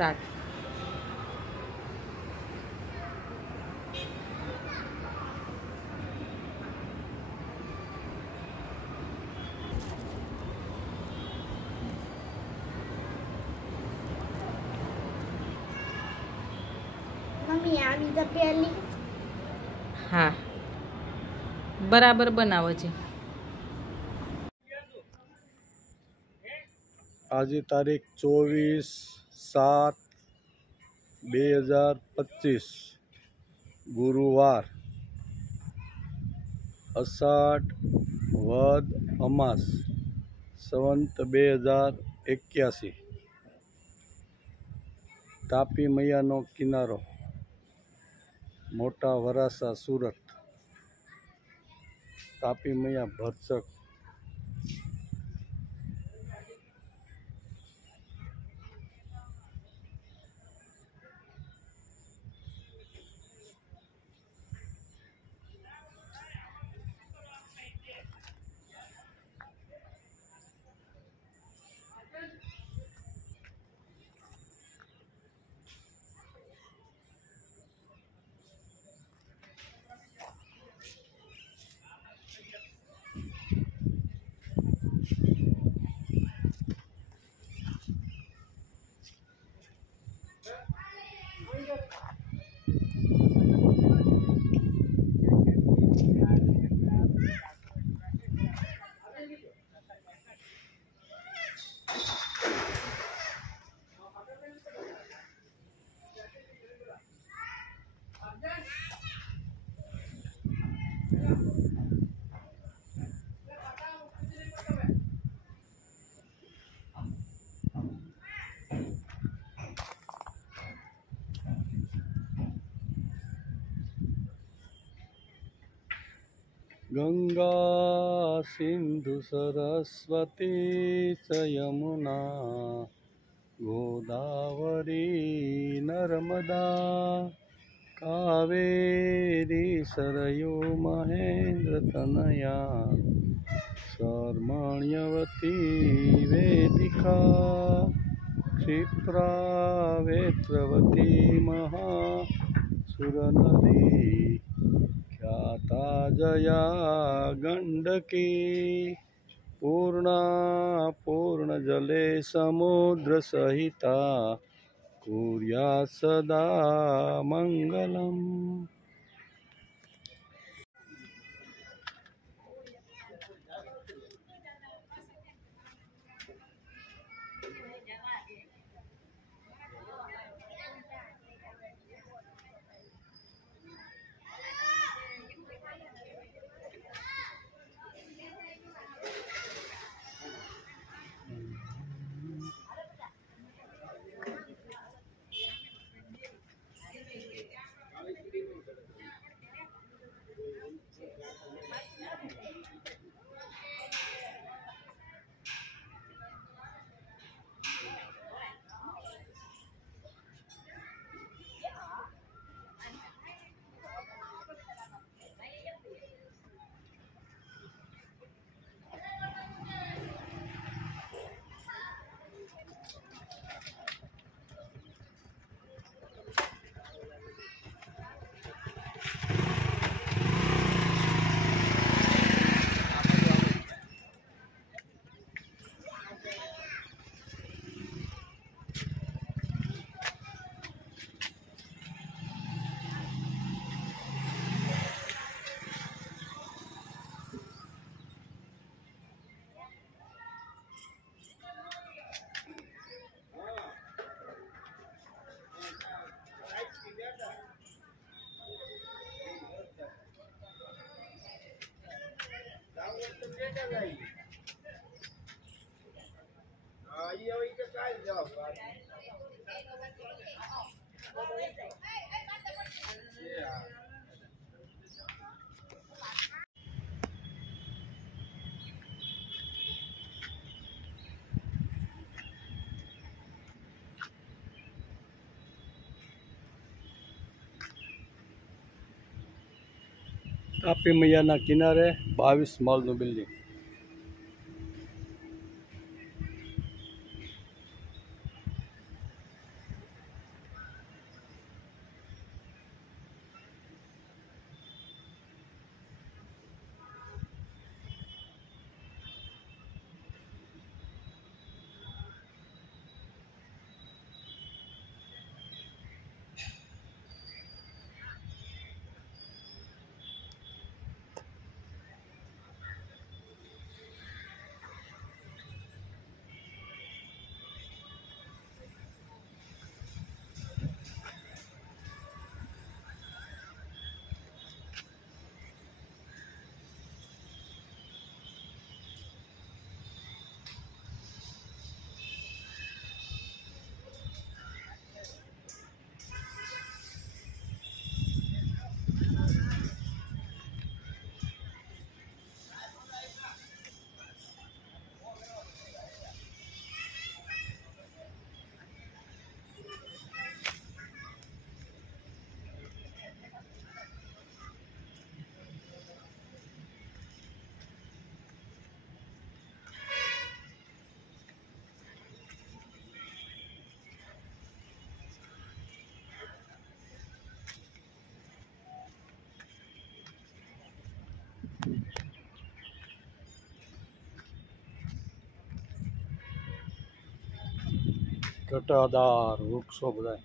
Start. Mummy આવી તો પહેલી. હા, બરાબર બનાવો છે. આજે તારીખ 24/7/2025 ગુરુવાર, અષાઢ વદ અમાસ, સંવંત 2081. તાપી મૈયાનો કિનારો, મોટા વરાસા, સુરત. તાપી મૈયા ભરચક. ગંગા સિંધુ સરસ્વતી ચ યમુના ગોદાવરી નર્મદા કાવેરી સરયુ મહેન્દ્ર તનયા શર્મણ્યવતી વેદિકા ક્ષિપ્રા વેત્રવતી મહા સુરનદી ખ્યાતા જયા ગંડકી પૂર્ણા પૂર્ણજલે સમુદ્ર સહિતા કુર્યા સદા મંગલમ. તાપી મૈયાના કિનારે 22 માળનું બિલ્ડિંગ. ઘટાદાર વૃક્ષો બધા.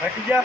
થાકી ગયા?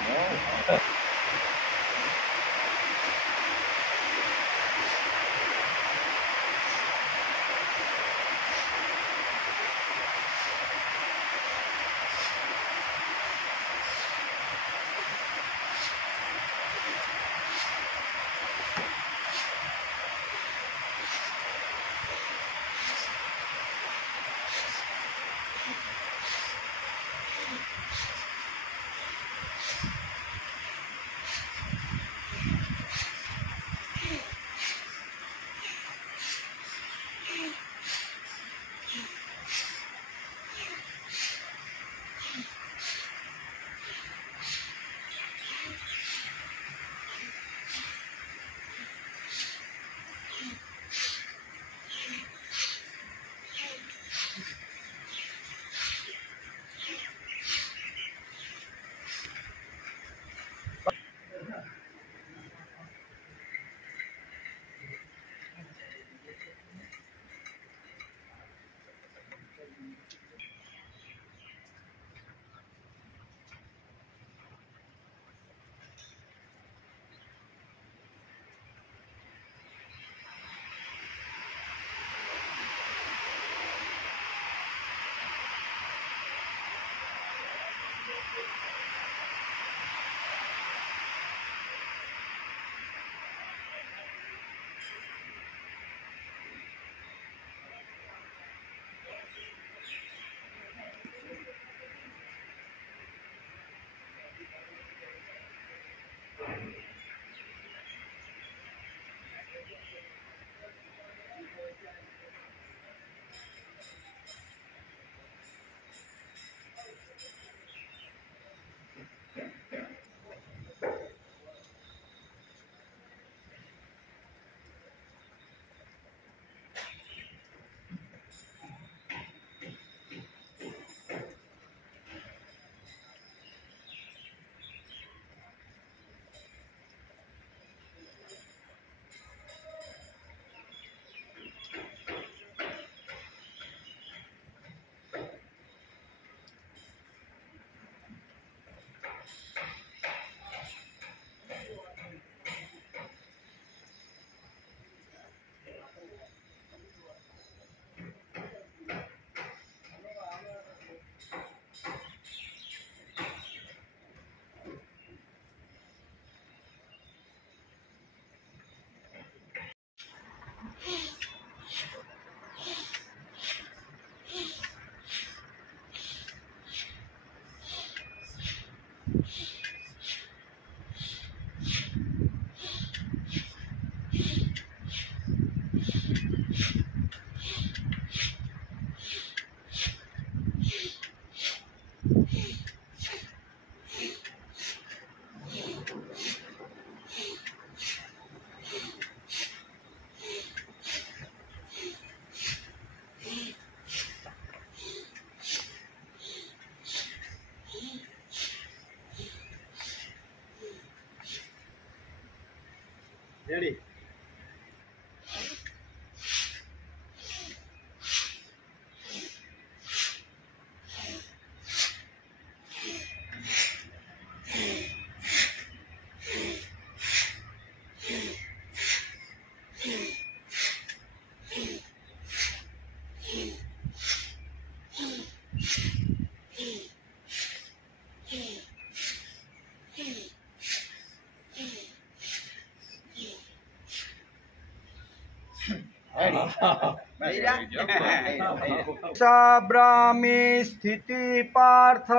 ब्राह्मी स्थिति पार्थ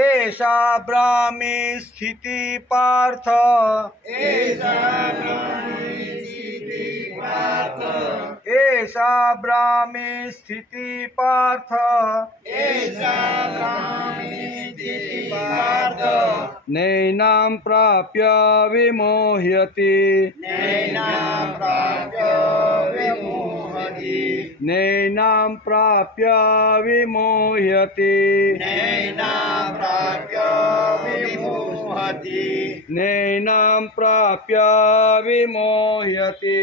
ऐसा ब्राह्मी स्थिति पार्थ ऐसा ब्राह्मी स्थिति पार्थ नैनां प्राप्य विमोह्यति नैनां प्राप्य विमोह्यति नैनां प्राप्य विमोह्यति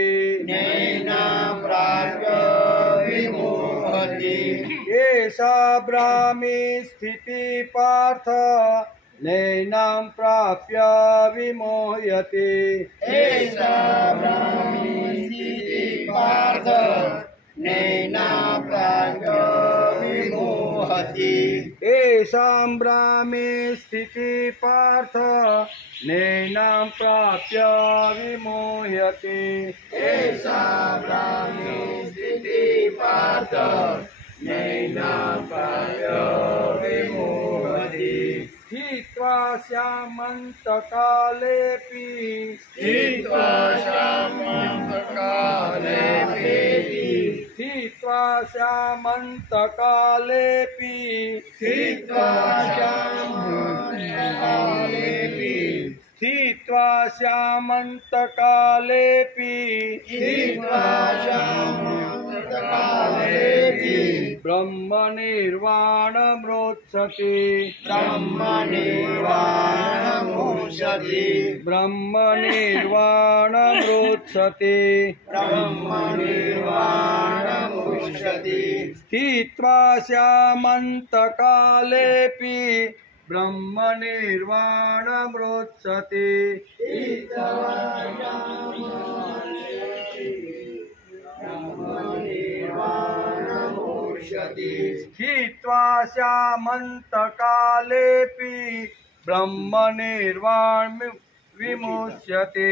एषा ब्राह्मी स्थिति पार्थ नैनां प्राप्य विमोह्यति एषां ब्राह्मी स्थिति पार्थ नैनां प्राप्य विमोह्यति स्थित्वा श्यामन्तकालेऽपि स्थित्वा श्यामन्तकालेऽपि ब्रह्मनिर्वाणमृच्छति स्थित्वा श्यामन्तकालेऽपि ब्रह्मनिर्वाणमृच्छति स्थित्वा श्यामन्तकालेऽपि ब्रह्मनिर्वाणं विमुच्यते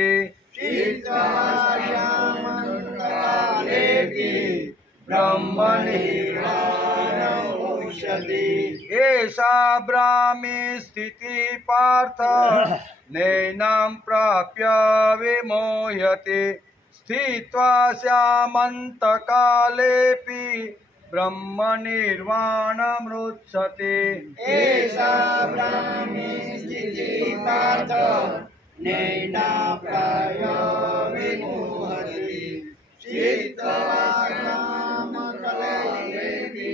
एषा ब्राह्मी स्थिति पार्थ नैनां प्राप्य विमोह्यते स्थित्वा श्यामन्तकालेऽपि ब्रह्मनिर्वाणमृच्छते एषा ब्राह्मी स्थिति पार्थ नैनां प्राप्य विमोह्यते स्थित्वा श्यामन्तकालेऽपि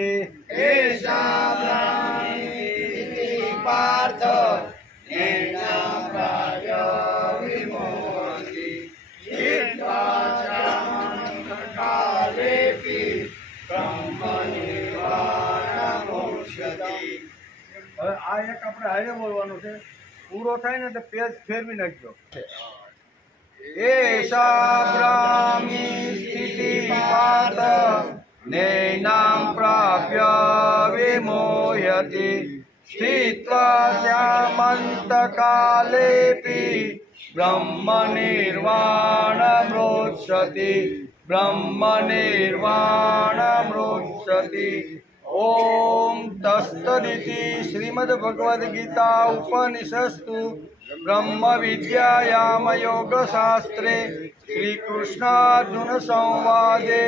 ब्रह्मनिर्वाणमृच्छते હવે આ એક આપણે હારે બોલવાનું છે પૂરો થાય ને તો પેજ ફેરવી નાખજો એષા બ્રાહ્મી સ્થિતિ પાર્થ નૈનાં પ્રાપ્ય વિમોહ્યતિ સ્થિત્વા શ્યામन्तકાલેऽપि ब्रह्मनिर्वाणमृच्छति ओम तत्सदिति श्रीमद्भगवद्गीता उपनिषत्सु ब्रह्म विद्यायाम योगशास्त्रे श्रीकृष्णार्जुन संवादे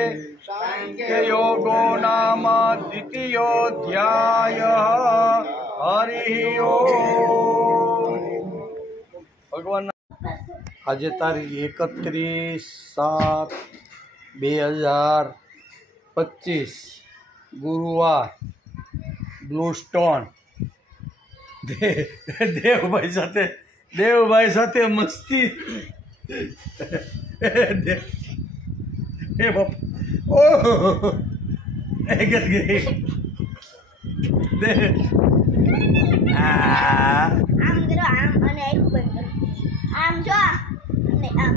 सांख्ययोगो नाम द्वितीयोऽध्यायः। हरि ओम। भगवान आज तारीख 31/7/2025 गुरुवार ब्लू स्टोन देवभाई साथे मस्ती बाप ओ દે આમ કરો આમ અને એક બંધ કરો આમ જો અને આમ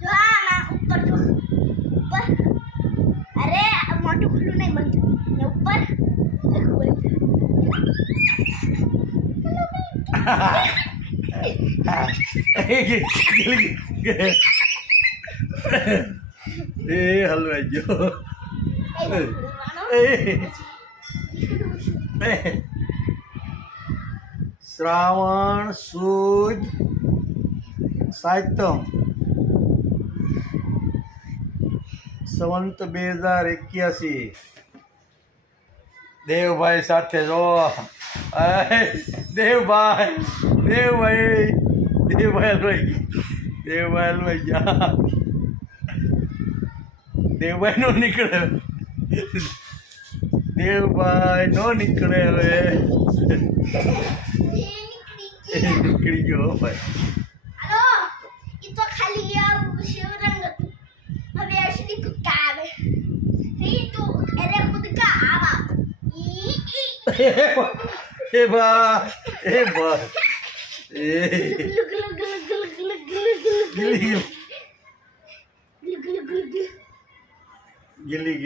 જો આમ ઉપર જો ઉપર અરે મોટું ખુલ્લું નહીં બંધ ને ઉપર એક બંધ એ હલવાઈ ગયો શ્રાવણ સુદ સાતમ સંવંત 2081 દેવભાઈ સાથે જો દેવભાઈ હલવાઈ ગયા દેવભાઈ નો નીકળે હવે નીકળી ગયો ભાઈ હાલો ઈ તો ખાલી શિવરંગ હતું હવે અસલી કુત્તા આવે ઈ તો અરે કુદકા આવા એ બા લુક લુક લુક લુક લુક લુક ગીલી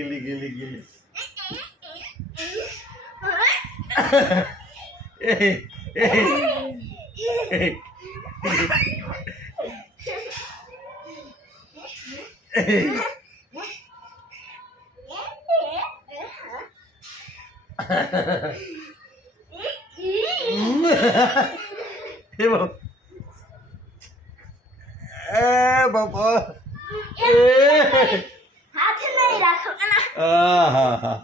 બાપા હાથ નહીં રાખવાના આહા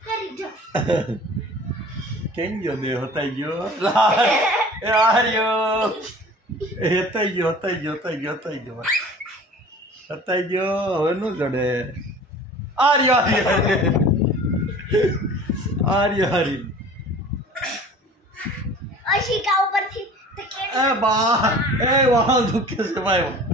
કરી જો કેમ ગયો દેહ હતાઈ ગયો આર્યો હતાઈ ગયો હવે નું જડે આર્યો અશિકા ઉપરથી એ વાહ દુખે છે ભાઈ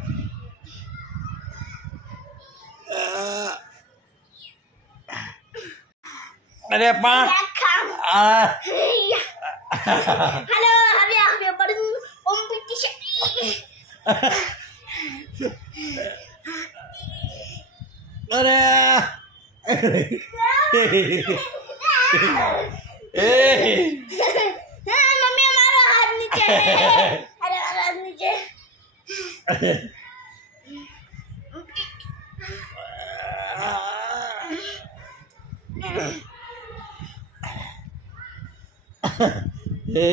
અરે પણ હેલો હવે આપણે બડું કોમ્પિટિશન અરે મમ્મી મારો હાથ નીચે અરે મારો હાથ નીચે એ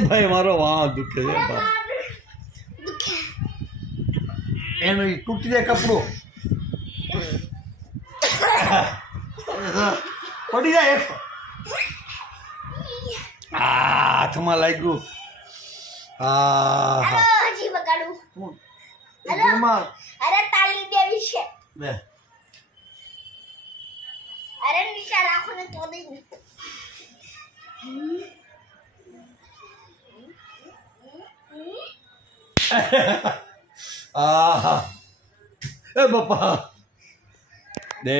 ભાઈ મારો વાહ દુખે છે એનું તૂટી જાય કપડું પડી જાય હાથમાં લાગ્યું હજી બગાડું અરે તાલી દેવી છે અરે નિશા રાખો ને તો દઈ ને એ બાપા દે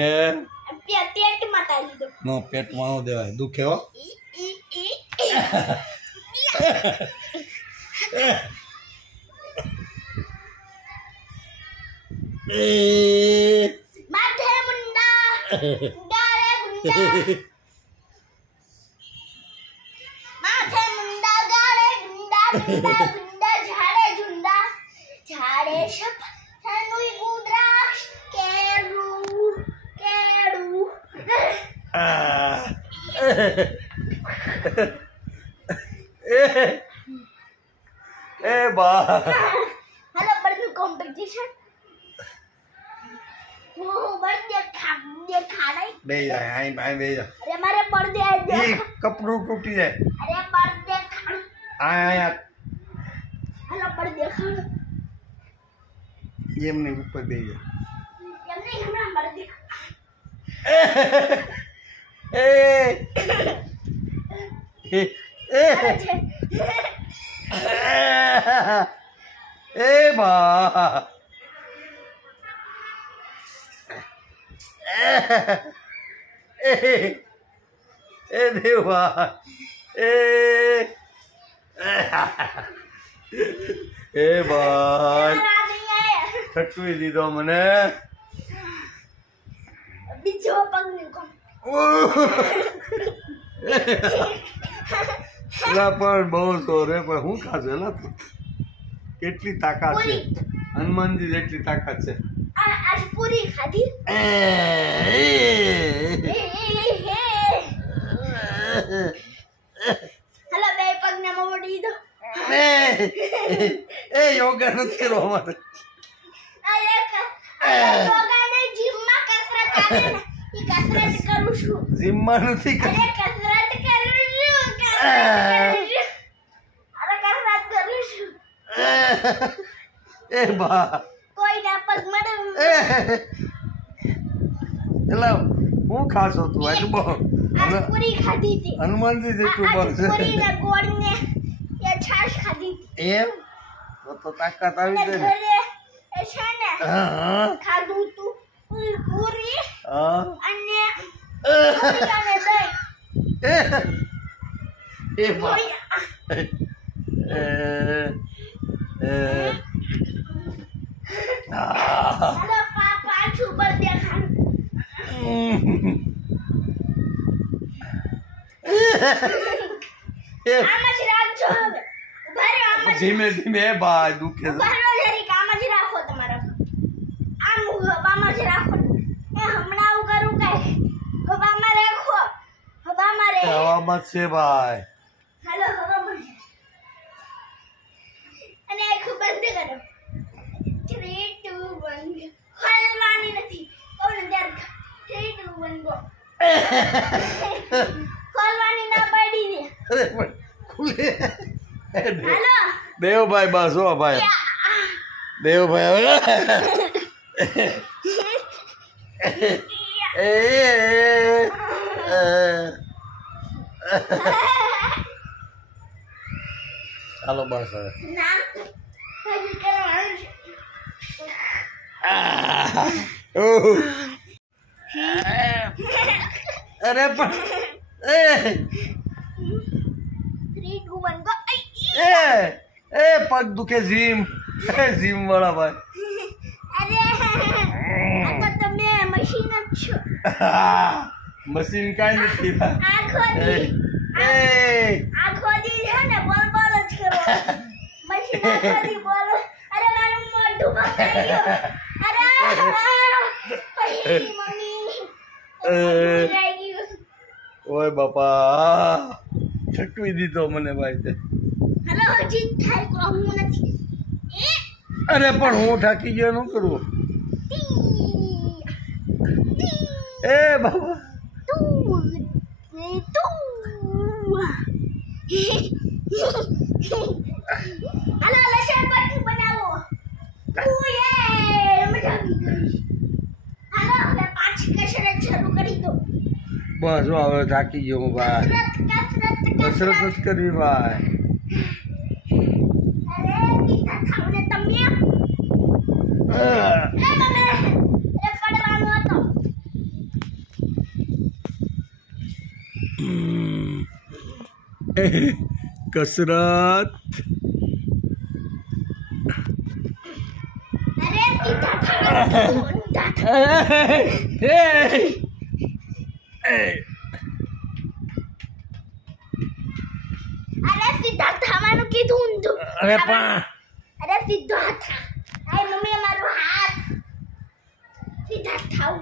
પેટમાં તાલી દો નો પેટમાં નો દેવાય દુખે હો માથે મુંડા ડાળે ગુંડા માથે મુંડા ગાળે ગુંડા ગુંડા ગુંડા ઝાડે ઝુંડા ઝાડે શપ સનુઈ ગુદ્રાક્ષ કેળું એ બા હેલો બર્થડે કોમ્પિટિશન ઓ બર્થડે ખાડાઈ બે જાય આઈ બે જાય અરે મારે બર્થડે આ ઈ કપડું તૂટી જાય અરે બર્થડે ખાડો આયા હેલો બર્થડે ખાડો એમની ઉપર બે જાય એમ નહીં હમણાં બર્થડે એ બા એ દેવા એ એ ભાઈ ઠટવી દીધો મને બીજો પગ નીકો એલા પણ બહુ સોરે પણ હું ખાશે એલા કેટલી તાકાત છે હનુમાનજી જેટલી તાકાત છે આજ પૂરી ખાધી હલો બે પગને મોડી દો એ યોગા નથી કરવો અમારે યોગાને જીમમાં કસરત આવે ને ઈ કસરત કરું છું જીમમાં નથી અરે કસરત કરું છું અરે કસરત કરું છું એ બા કોઈ ના પગ મળે એલા હું ખાશો તું આટલું બહુ આજ પૂરી ખાધી હતી હનુમાનજી જેટલું આજ બનશે પૂરી ને ગોળ ને એ છાશ ખાધી હતી એમ તો તાકાત આવી અને જાય ને ઘરે એ છે ને હા ખાધું તું પૂરી હા અને પૂરી અને દહીં એ બા હાલો પાછું પર દેખાડું આમ જ રાખજો હવે ઉભા રહ્યો આમ જ ધીમે ધીમે ભાઈ દુખે છે ઉભા રહ્યો જરીક આમ જ રાખો તમારા આમ હવામાં જ રાખો એ હમણાં આવું કરું કઈ હવામાં રાખો હવામાં રે હવામાં છે ભાઈ હાલો હવામાં અને આંખો બંધ કરો 3 2 1 ખોલવાની નથી કોણ ડર 3 2 1 ગો ખોલવાની ના પડી ને અરે પણ ખુલે હાલો દેવભાઈ બસ હો ભાઈ દેવભાઈ ચાલો બસ હવે ના હજી કરવાનું છે અરે પણ 3 2 1 ગો એ પગ દુખે જીમ જીમ વાળા ભાઈ અરે આ તો તમે મશીન જ છો મશીન કાંઈ નથી આખો દી છે ને બોલ બોલ જ કરો મશીન આખો દી બોલ અરે મારું મોઢું બફાઈ ગયું અરે મમ્મી લાગી ગયું ઓય બાપા ઠકવી દીધો મને ભાઈ તે હલો હજી થાય કો હું નથી અરે પણ હું ઠાકી ગયો શું કરું એ બાબા હલો લસણ પટ્ટી બનાવો મજા આવી ગઈ હાલો હવે પાછી કસરત શરૂ કરી દો બસ જો હવે થાકી ગયો હું ભાઈ કસરત જ કરવી ભાઈ અરે પીઝા ખાવને તમે પડવાનો હતો કસરત અરે પીઝા ખાવાનું અરે સીધા થવાનું કીધું ઊંધું અરે પણ અરે સીધો થા આય મમ્મી મારો હાથ સીધા થાવ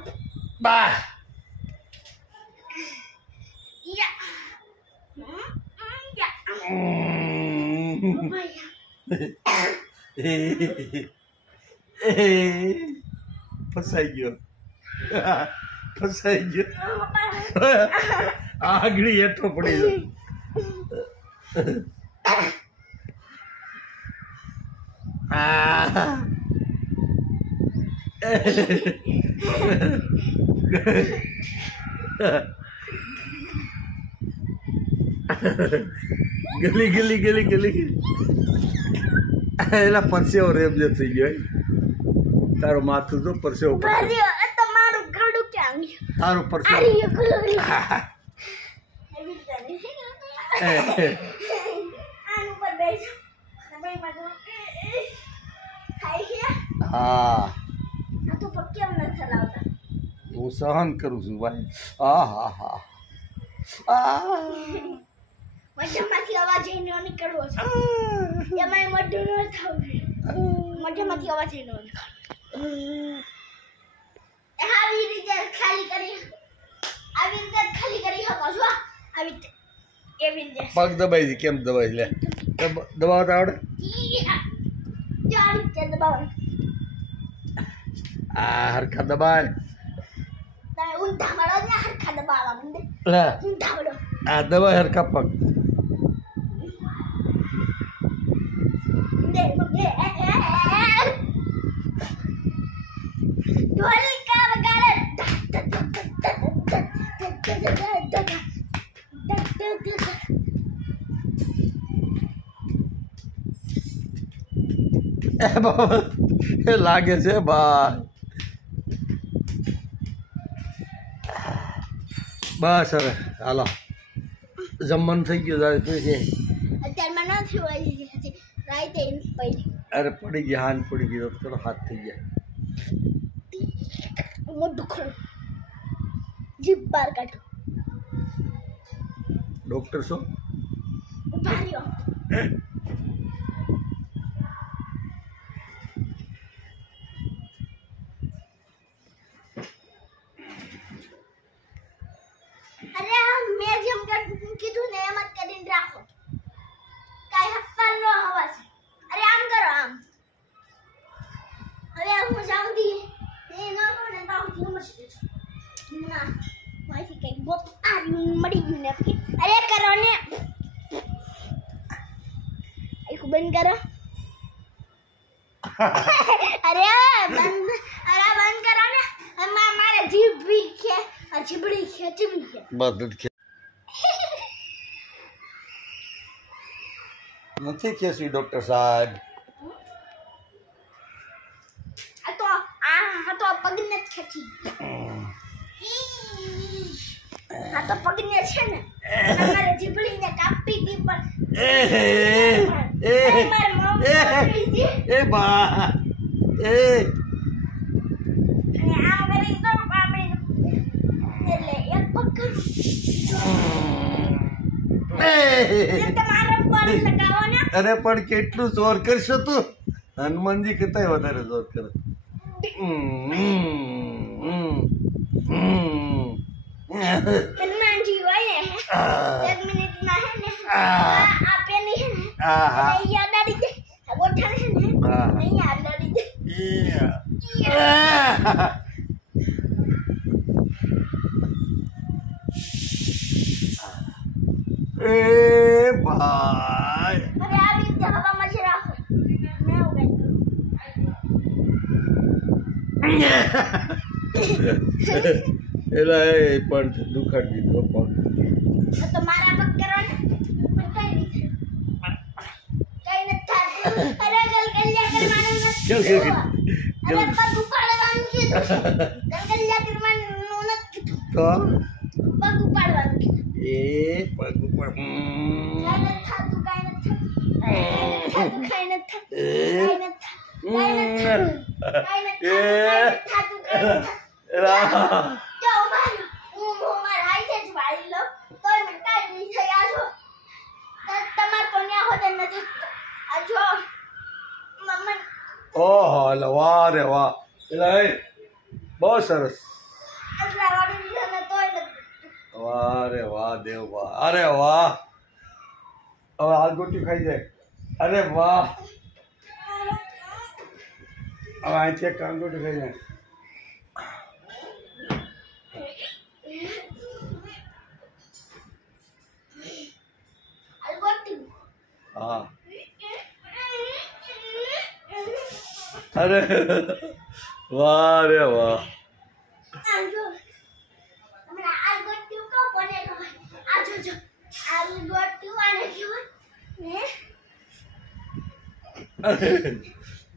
બા ફસાઈ ગયો ફસાઈ ગયો આગળી હેઠો પડી ગયો ગલી ગલી ગલી ગલી એલા પરસેવો રેબ જે થઈ ગયો તારું માથું તો પરસેવો તમારું ગળું ક્યાં ગયું તારું પરસેવો આરી ગયું આન ઉપર બેસ તમે મારો ખાઈ છે હા આ તો પક્યા નથી લાવતા હું સહન કરું છું ભાઈ આ હા હા આ મઢમાંથી અવાજ એનો નીકળવો છે એમાં મઢું ન થવું મઢમાંથી અવાજ એનો નીકળવો આવી રીતે ખાલી કરી શકો છો આવી રીતે એવી રીતે પગ દબાઈ દી કેમ દબાઈ લે દબાવતા આવડે જાણી તે દબાવવાનું આ હરખા દબાય તમે ઊંધા વળો ને હરખા દબાવવા માંડે લે ઊંધા વળો આ દબાય હરખા પગ દે મગે ઢોલકા વગાડે એ બાબા એ લાગે છે ભાઈ બસ હવે હાલો જમવાનું થઈ ગયું તારે શું છે અત્યારમાં નથી હોય હજી રાઈતે પડી અરે પડી ગઈ હાન પડી ગઈ તો ચલો હાથ થઈ ગયા મોઢું ખોલ જીભ બહાર કાઢો ડૉક્ટર શું ઉભા રહ્યો અરે મેં જેમ કીધું ને એમ જ કરીને રાખો કાંઈ હફવાનો અવાજ અરે આમ કરો આમ હવે હું જાઉં દી એ ન મને તો હું મુશ્કેલ છે ના માહિતી કઈ ગોપ આ મળી ગયું ને અરે કરો ને એક બંધ કરો અરે બંધ કરો ને મારે જીભ બી છે ચીબડી છે બધું જ નથી ખેંચવી ડૉક્ટર સાહેબ આ તો પગને જ ખેંચી આ તો પગને છે ને મારે જીબડીને કાપી દી પણ એ બા એ અને આમ કરી તો આપણે એટલે એક પગ તમારા પર લગાવો ને અરે પણ કેટલું જોર કરશો તું હનુમાનજી કરતા વધારે જોર કરે હનુમાનજી હોય ને 1 મિનિટમાં હે ને આપેલી હે ને યાદ આવી જાય ગોઠણ હે ને યાદ આવી જાય એ ભાઈ હવે આવી રીતે હવામાં જ રાખો મેં એલા એ પણ દુખાડી દીધો પગ તો મારા પગ કરો ને પણ કઈ રીતે કઈ નથી થતું અરે ગલગલિયા કરવાનું નથી અરે પગ ઉપાડવાનું કીધું ગલગલિયા કરવાનું નથી કીધું તો પગ ઉપાડવાનું કીધું એ પગ ઉપર ઓહો એટલે વાહ રે વાહ એટલે બહુ સરસ વાહ રે વાહ દેવ વાહ અરે વાહ હવે હાથ ગોટી ખાઈ જાય અરે વાહ હવે અહીંથી એક કાન ગોટી ખાઈ જાય હા અરે વાહ રે વાહ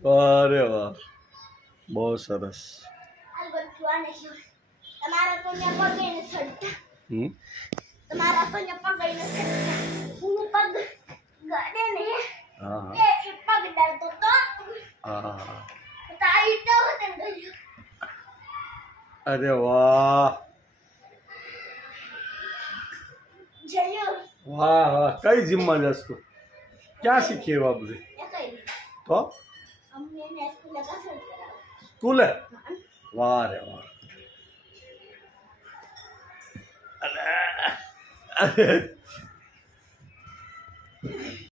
અરે વાહ બહુ સરસ તમારા તો પગે નથી ચડતા તમારા તો પગે નથી ચડતા પગ ગાડે ને હા એ પગ ડરતો તો હા ટાઈટ હોતે ગયો અરે વાહ જયો વાહ વાહ કઈ જીમમાં જશ તું ક્યાં શીખી એવા બધી એ કઈ તો અમને ને સ્કૂલે કસરત કરાવે સ્કૂલે વાહ રે વાહ અરે